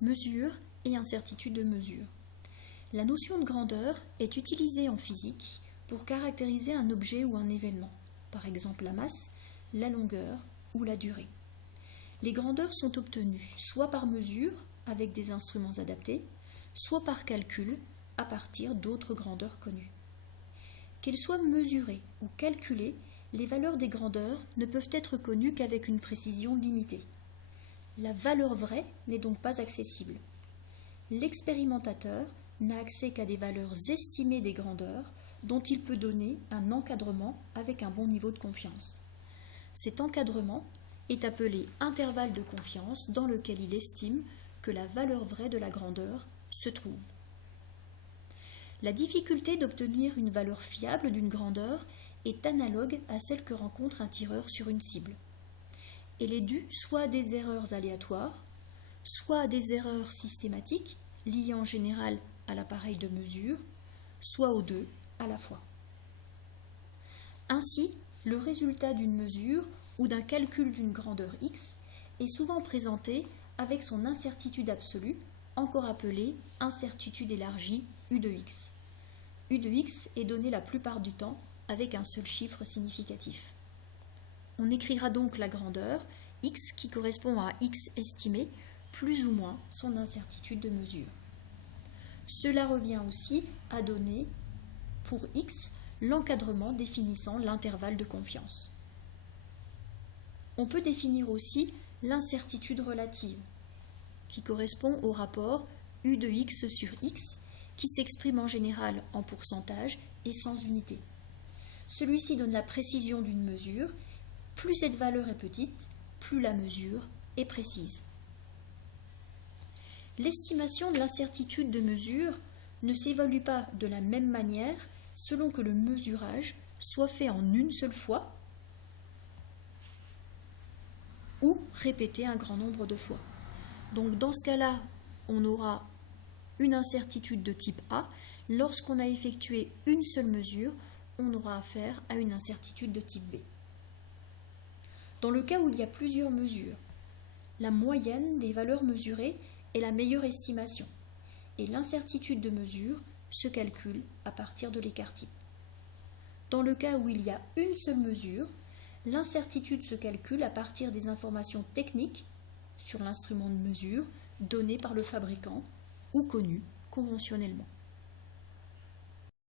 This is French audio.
mesure et incertitude de mesure. La notion de grandeur est utilisée en physique pour caractériser un objet ou un événement, par exemple la masse, la longueur ou la durée. Les grandeurs sont obtenues soit par mesure, avec des instruments adaptés, soit par calcul, à partir d'autres grandeurs connues. Qu'elles soient mesurées ou calculées, les valeurs des grandeurs ne peuvent être connues qu'avec une précision limitée. La valeur vraie n'est donc pas accessible. L'expérimentateur n'a accès qu'à des valeurs estimées des grandeurs dont il peut donner un encadrement avec un bon niveau de confiance. Cet encadrement est appelé intervalle de confiance dans lequel il estime que la valeur vraie de la grandeur se trouve. La difficulté d'obtenir une valeur fiable d'une grandeur est analogue à celle que rencontre un tireur sur une cible. Elle est due soit à des erreurs aléatoires, soit à des erreurs systématiques liées en général à l'appareil de mesure, soit aux deux à la fois. Ainsi, le résultat d'une mesure ou d'un calcul d'une grandeur x est souvent présenté avec son incertitude absolue, encore appelée incertitude élargie U de x. U de x est donné la plupart du temps avec un seul chiffre significatif. On écrira donc la grandeur x qui correspond à x estimé plus ou moins son incertitude de mesure. Cela revient aussi à donner pour x l'encadrement définissant l'intervalle de confiance. On peut définir aussi l'incertitude relative, qui correspond au rapport U de x sur x, qui s'exprime en général en pourcentage et sans unité. Celui-ci donne la précision d'une mesure. Plus cette valeur est petite, plus la mesure est précise. L'estimation de l'incertitude de mesure ne s'évalue pas de la même manière selon que le mesurage soit fait en une seule fois ou répété un grand nombre de fois. Donc dans ce cas-là, on aura une incertitude de type A. Lorsqu'on a effectué une seule mesure, on aura affaire à une incertitude de type B. Dans le cas où il y a plusieurs mesures, la moyenne des valeurs mesurées est la meilleure estimation et l'incertitude de mesure se calcule à partir de l'écart type. Dans le cas où il y a une seule mesure, l'incertitude se calcule à partir des informations techniques sur l'instrument de mesure donné par le fabricant ou connu conventionnellement.